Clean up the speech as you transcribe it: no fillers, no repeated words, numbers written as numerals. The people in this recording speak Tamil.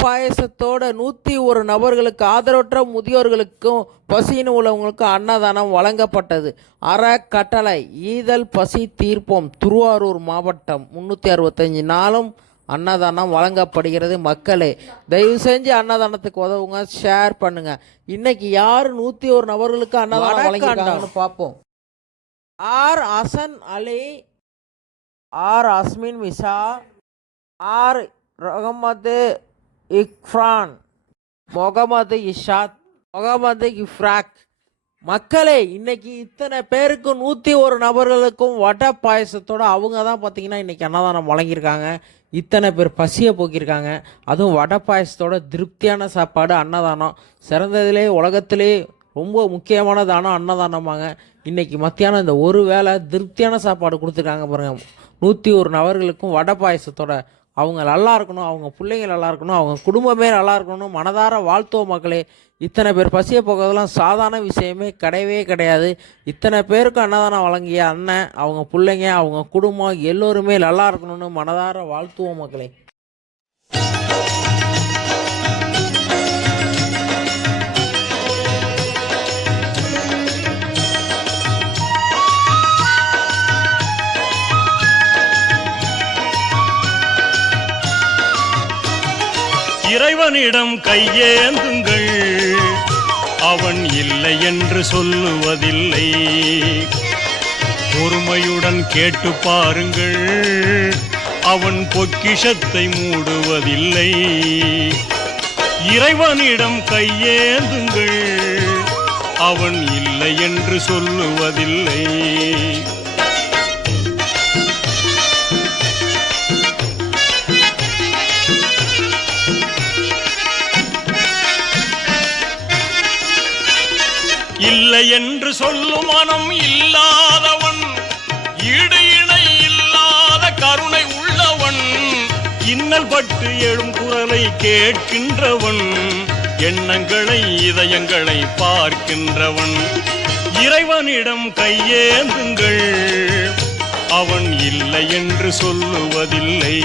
பாயசத்தோட 101 நபர்களுக்கு, ஆதரவற்ற முதியோர்களுக்கும் பசின்னு உள்ளவங்களுக்கும் அன்னதானம் வழங்கப்பட்டது. அறக்கட்டளை ஈதல் பசி தீர்ப்போம் திருவாரூர் மாவட்டம் 365 நாளும் அன்னதானம் வழங்கப்படுகிறது. மக்களே, தயவு செஞ்சு அன்னதானத்துக்கு உதவுங்க, ஷேர் பண்ணுங்க. இன்னைக்கு யார் 101 நபர்களுக்கு அன்னதானம் வழங்கியிருக்காங்கன்னு பார்ப்போம். ஆர் ஹசன் அலி, ஆர் அஸ்மின் மிசா, ஆர் ரஹமது இக்ஃப்ரான், முகமது இஷாத், முகமது இஃப்ராக். மக்களே, இன்னைக்கு இத்தனை பேருக்கு 101 நபர்களுக்கும் வடை பாயசத்தோட அவங்க தான் பார்த்தீங்கன்னா இன்னைக்கு அன்னதானம் வழங்கியிருக்காங்க. இத்தனை பேர் பசியை போக்கியிருக்காங்க. அதுவும் வடை பாயசத்தோட திருப்தியான சாப்பாடு அன்னதானம். சிறந்ததிலே உலகத்திலே ரொம்ப முக்கியமான தானம் அன்னதானமாங்க. இன்றைக்கி மத்தியானம் இந்த ஒரு வேளை திருப்தியான சாப்பாடு கொடுத்துருக்காங்க பாருங்கள். 101 நபர்களுக்கும் வடை பாயசத்தோட. அவங்க நல்லா இருக்கணும், அவங்க பிள்ளைங்க நல்லா இருக்கணும், அவங்க குடும்பமே நல்லா இருக்கணும். மனதார வாழ்த்துவோம் மக்களே. இத்தனை பேர் பசியை போகிறதெல்லாம் சாதாரண விஷயமே கிடையவே கிடையாது. இத்தனை பேருக்கு அன்னதானம் வழங்கிய அண்ணன், அவங்க பிள்ளைங்க, அவங்க குடும்பம் எல்லோருமே நல்லா இருக்கணும்னு மனதார வாழ்த்துவோம் மக்களே. இறைவனிடம் கையேந்துங்கள், அவன் இல்லை என்று சொல்லுவதில்லை. பொறுமையுடன் கேட்டு பாருங்கள், அவன் பொக்கிஷத்தை மூடுவதில்லை. இறைவனிடம் கையேந்துங்கள், அவன் இல்லை என்று சொல்லுவதில்லை. இல்லை என்று சொல்லும் மனம் இல்லாதவன், ஈடு இணை இல்லாத கருணை உள்ளவன், இன்னல் பட்டு எழும் குரலை கேட்கின்றவன், எண்ணங்களை இதயங்களை பார்க்கின்றவன். இறைவனிடம் கையேந்துங்கள், அவன் இல்லை என்று சொல்லுவதில்லை.